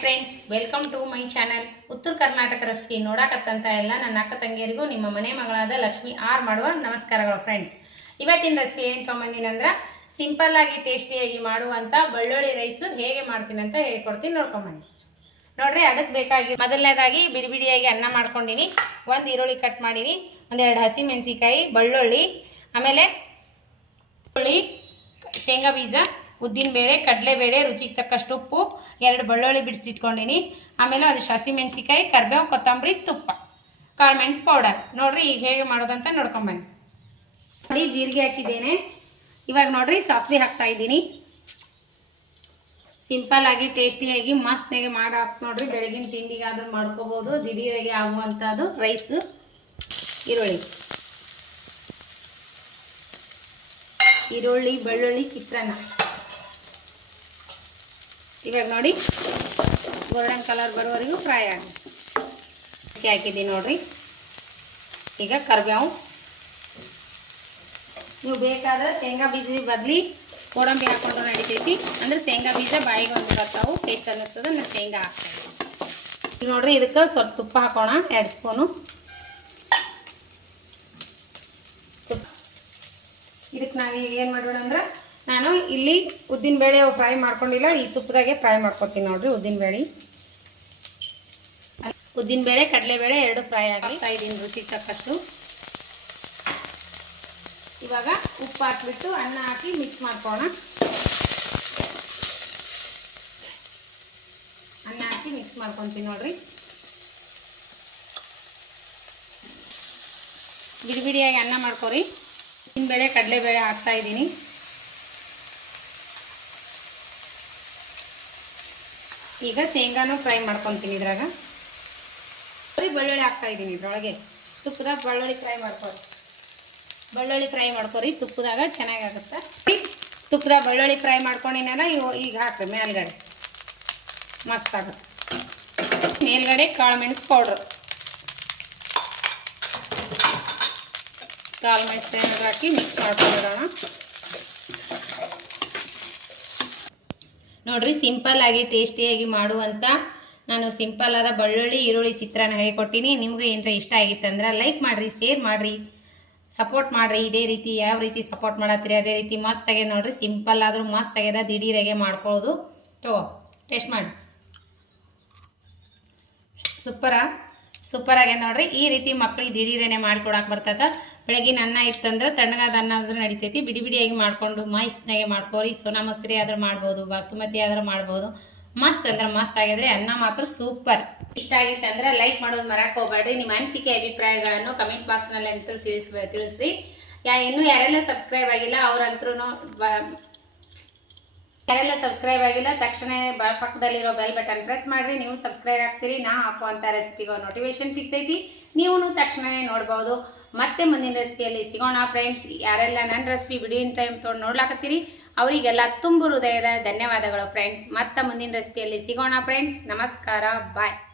Friends welcome to my channel Uttara Karnataka recipe ನೋಡಕತ್ತಂತ ಎಲ್ಲ ನನ್ನ ಅಕ್ಕ ತಂಗಿಯರಿಗೂ, ನಿಮ್ಮ ಮನೆ ಮಗಳಾದ ಲಕ್ಷ್ಮಿ ಆರ್ ಮಾಡುವ ನಮಸ್ಕಾರಗಳು ಫ್ರೆಂಡ್ಸ್ ಇವತ್ತಿನ ರೆಸಿಪಿ ಏನು ತೊಗೊಂಬಂದಿನಂದ್ರೆ ಸಿಂಪಲ್ ಆಗಿ ಟೇಸ್ಟಿಯಾಗಿ ಮಾಡುವಂಥ ಬೆಳ್ಳುಳ್ಳಿ ರೈಸ್ ಹೇಗೆ ಮಾಡ್ತೀನಿ ಅಂತ ಹೇಳ್ಕೊಡ್ತೀನಿ ನೋಡ್ಕೊಂಬನ್ನಿ. ನೋಡ್ರಿ ಅದಕ್ಕೆ ಬೇಕಾಗಿ ಮೊದಲನೇದಾಗಿ ಬಿಡಿ ಬಿಡಿಯಾಗಿ ಅನ್ನ ಮಾಡ್ಕೊಂಡಿನಿ, ಒಂದು ಈರುಳ್ಳಿ ಕಟ್ ಮಾಡೀನಿ ಒಂದೆರಡು ಹಸಿ ಮೆಣಸಿಕಾಯಿ ಬೆಳ್ಳುಳ್ಳಿ, ಆಮೇಲೆ ಶೇಂಗಾ ಬೀಜ ಕಡಲೆ ಬೇಳೆ ರುಚಿಗೆ ತಕ್ಕಷ್ಟು ಉಪ್ಪು ಎರಡು ಬೆಳ್ಳುಳ್ಳಿ ಬಿಡಿಸಿಟ್ಕೊಂಡಿನಿ ಆಮೇಲೆ ಒಂದು ಹಸಿ ಮೆಣಸಿಕಾಯಿ ಕರಿಬೇವು, ಕೊತ್ತಂಬರಿ, ತುಪ್ಪ. ಕಾಳು ಮೆಣಸು ಪೌಡರ್ ನೋಡ್ರಿ ಈಗ ಹೇಗೆ ಮಾಡೋದಂತ ನೋಡ್ಕೊಂಬನ್ನಿ. ನೋಡಿ, ಜೀರಿಗೆ ಹಾಕಿದ್ದೇನೆ. ಇವಾಗ ನೋಡ್ರಿ, ಸಾಸಿವೆ ಹಾಕ್ತಾ ಇದ್ದೀನಿ. ಸಿಂಪಲ್ ಆಗಿ ಟೇಸ್ಟಿಯಾಗಿ ಮಸ್ತಾಗಿ ಹಾಕಿ ನೋಡ್ರಿ, ಬೆಳಗಿನ ತಿಂಡಿಗಾದ್ರೂ ಮಾಡ್ಕೋಬೋದು. ದಿಢೀರಾಗಿ ಆಗುವಂಥದ್ದು ರೈಸ್ ಈರುಳ್ಳಿ. ಈರುಳ್ಳಿ, ಬೆಳ್ಳುಳ್ಳಿ, ಚಿತ್ರಾನ್ನ. ಇವಾಗ ನೋಡಿ ಗೋಲ್ಡನ್ ಕಲರ್ ಬರೋವರೆಗೂ ಫ್ರೈ ಆಗಿ ಹಾಕಿದ್ದೀನಿ ನೋಡ್ರಿ. ಈಗ ಕರ್ಬೇವು. ನೀವು ಬೇಕಾದ್ರೆ ಶೇಂಗಾ ಬೀಜ ಬದಲಿ ಗೋಡಂಬಿ ಹಾಕೊಂಡು ನಡಿತೈತಿ. ಅಂದ್ರೆ ಶೇಂಗಾ ಬೀಜ ಬಾಯಿಗೆ ಒಂದು ಬರ್ತಾವು ಟೇಸ್ಟ್ ಅನ್ನಿಸ್ತದೆ ನಾನು ಶೇಂಗಾ ಹಾಕ್ತೀನಿ ಈಗ ನೋಡ್ರಿ, ಇದಕ್ಕೆ ಸ್ವಲ್ಪ ತುಪ್ಪ ಹಾಕೋಣ, ಎರಡು ಸ್ಪೂನು. ಇದಕ್ಕೆ ನಾವು ಈಗ ಏನು ಮಾಡೋಣ ಅಂದ್ರೆ ನಾನು ಇಲ್ಲಿ ಉದ್ದಿನಬೇಳೆ ಫ್ರೈ ಮಾಡ್ಕೊಂಡಿಲ್ಲ ಈ ತುಪ್ಪದಾಗೆ ಫ್ರೈ ಮಾಡ್ಕೊತೀನಿ ನೋಡ್ರಿ ಉದ್ದಿನಬೇಳೆ ಉದ್ದಿನಬೇಳೆ ಕಡಲೆಬೇಳೆ ಎರಡು ಫ್ರೈ ಆಗಿ ಇದ್ದೀನಿ ರುಚಿಗೆ ತಕ್ಕಷ್ಟು. ಇವಾಗ ಉಪ್ಪು ಹಾಕ್ಬಿಟ್ಟು ಅನ್ನ ಹಾಕಿ ಮಿಕ್ಸ್ ಮಾಡ್ಕೋಣ ಅನ್ನ ಹಾಕಿ ಮಿಕ್ಸ್ ಮಾಡ್ಕೊತೀನಿ ನೋಡ್ರಿ. ಬಿಡಿ ಬಿಡಿಯಾಗಿ ಅನ್ನ ಉದ್ದಿನ ಬೇಳೆ ಕಡಲೆಬೇಳೆ ಹಾಕ್ತಾ ಇದ್ದೀನಿ. ಈಗ ಶೇಂಗಾನು ಫ್ರೈ ಮಾಡ್ಕೊತೀನಿ ಇದ್ರಾಗ. ಬರೀ ಬೆಳ್ಳುಳ್ಳಿ ಹಾಕ್ತಾ ಇದ್ದೀನಿ ಇದ್ರೊಳಗೆ. ತುಪ್ಪದಾಗ ಬೆಳ್ಳುಳ್ಳಿ ಫ್ರೈ ಮಾಡ್ಕೊರಿ ಬೆಳ್ಳುಳ್ಳಿ ಫ್ರೈ ಮಾಡ್ಕೊರಿ, ತುಪ್ಪದಾಗ ಚೆನ್ನಾಗಾಗುತ್ತೆ? ತುಪ್ಪದಾಗ ಬೆಳ್ಳುಳ್ಳಿ ಫ್ರೈ ಮಾಡ್ಕೊಂಡಿನಲ್ಲ ಇವು ಈಗ ಹಾಕ್ರಿ, ಮೇಲ್ಗಡೆ. ಮಸ್ತ್ ಆಗುತ್ತೆ. ಮೇಲ್ಗಡೆ ಕಾಳು ಮೆಣಸು ಪೌಡ್ರ್ ಕಾಳು ಮೆಣಸು ಹಾಕಿ ಮಿಕ್ಸ್ ಮಾಡ್ಕೊಂಡಿಡೋಣ. ನೋಡ್ರಿ ಸಿಂಪಲ್ ಆಗಿ ಟೇಸ್ಟಿಯಾಗಿ ಮಾಡುವಂಥ ನಾನು ಸಿಂಪಲ್ ಆದ ಬೆಳ್ಳುಳ್ಳಿ, ಈರುಳ್ಳಿ ಚಿತ್ರಾನ್ನ ಹೇಳಿಕೊಟ್ಟಿನಿ ನಿಮಗೂ ಏನರ ಇಷ್ಟ ಆಗಿತ್ತಂದ್ರೆ ಲೈಕ್ ಮಾಡಿರಿ ಶೇರ್ ಮಾಡಿರಿ. ಸಪೋರ್ಟ್ ಮಾಡಿರಿ. ಇದೇ ರೀತಿ ಯಾವ ರೀತಿ ಸಪೋರ್ಟ್ ಮಾಡತ್ತೀರಿ, ಅದೇ ರೀತಿ ಮಸ್ತ್ ಆಗ್ಯದ ನೋಡ್ರಿ. ಸಿಂಪಲ್ ಆದರೂ ಮಸ್ತ್ ಆಗ್ಯದ ದಿಢೀರಾಗೆ ಮಾಡ್ಕೊಳ್ಳೋದು. ತಗೋ ಟೇಸ್ಟ್ ಮಾಡಿ. ಸೂಪರ? ಸೂಪರ್ ಆಗ್ಯದ ನೋಡ್ರಿ. ಈ ರೀತಿ ಮಕ್ಳಿಗೆ ದಿಢೀರೇನೆ ಮಾಡ್ಕೊಡಕ್ಕೆ ಬರ್ತದ. ಬೆಳಗಿನ ಅನ್ನ ಇತ್ತಂದ್ರೆ ತಣ್ಣಗಾದ ಅನ್ನ ಆದ್ರೂ ನಡಿತೈತಿ. ಬಿಡಿ ಬಿಡಿಯಾಗಿ ಮಾಡ್ಕೊಂಡು ಮೈಸ್ನಾಗೆ ಮಾಡ್ಕೋರಿ. ಸೋನಾ ಮೊಸರಿ ಆದ್ರೂ ಮಾಡ್ಬೋದು, ಬಾಸುಮತಿ ಆದ್ರೂ ಮಾಡ್ಬೋದು. ಮಸ್ತ್ ಅಂದ್ರೆ ಮಸ್ತ್ ಆಗಿದ್ರೆ ಅನ್ನ ಮಾತ್ರ ಸೂಪರ್. ಇಷ್ಟ ಆಗಿತ್ತು ಅಂದ್ರೆ ಲೈಕ್ ಮಾಡೋದು ಮರಕ್ಕೆ ಹೋಗ್ಬೇಡ್ರಿ. ನಿಮ್ಮ ಅನಿಸಿಕೆ, ಅಭಿಪ್ರಾಯಗಳನ್ನು ಕಮೆಂಟ್ ಬಾಕ್ಸ್ನಲ್ಲಿ ಅಂತೂ ತಿಳಿಸ್ ತಿಳಿಸ್ರಿ. ಯಾ, ಇನ್ನೂ ಯಾರೆಲ್ಲ ಸಬ್ಸ್ಕ್ರೈಬ್ ಆಗಿಲ್ಲ, ಅವ್ರಂತ್ರೂ ಯಾರೆಲ್ಲ ಸಬ್ಸ್ಕ್ರೈಬ್ ಆಗಿಲ್ಲ, ತಕ್ಷಣ ಪಕ್ಕದಲ್ಲಿರೋ ಬೆಲ್ ಬಟನ್ ಪ್ರೆಸ್ ಮಾಡಿರಿ. ನೀವು ಸಬ್ಸ್ಕ್ರೈಬ್ ಆಗ್ತೀರಿ. ನಾ ಹಾಕುವಂಥ ರೆಸಿಪಿಗೆ ನೋಟಿಫಿಕೇಶನ್ ಸಿಗ್ತೈತಿ. ನೀವು ತಕ್ಷಣವೇ ನೋಡ್ಬೋದು. ಮತ್ತೆ ಮುಂದಿನ ರೆಸಿಪಿಯಲ್ಲಿ ಸಿಗೋಣ ಫ್ರೆಂಡ್ಸ್ ಯಾರೆಲ್ಲ ನನ್ನ ರೆಸಿಪಿ ಬಿಡುವಿನ ಟೈಮ್ ತೊಗೊಂಡು ನೋಡ್ಲಾಕತ್ತೀರಿ, ಅವರಿಗೆಲ್ಲ ತುಂಬು ಹೃದಯದ ಧನ್ಯವಾದಗಳು ಫ್ರೆಂಡ್ಸ್ ಮತ್ತೆ ಮುಂದಿನ ರೆಸಿಪಿಯಲ್ಲಿ ಸಿಗೋಣ ಫ್ರೆಂಡ್ಸ್ ನಮಸ್ಕಾರ ಬಾಯ್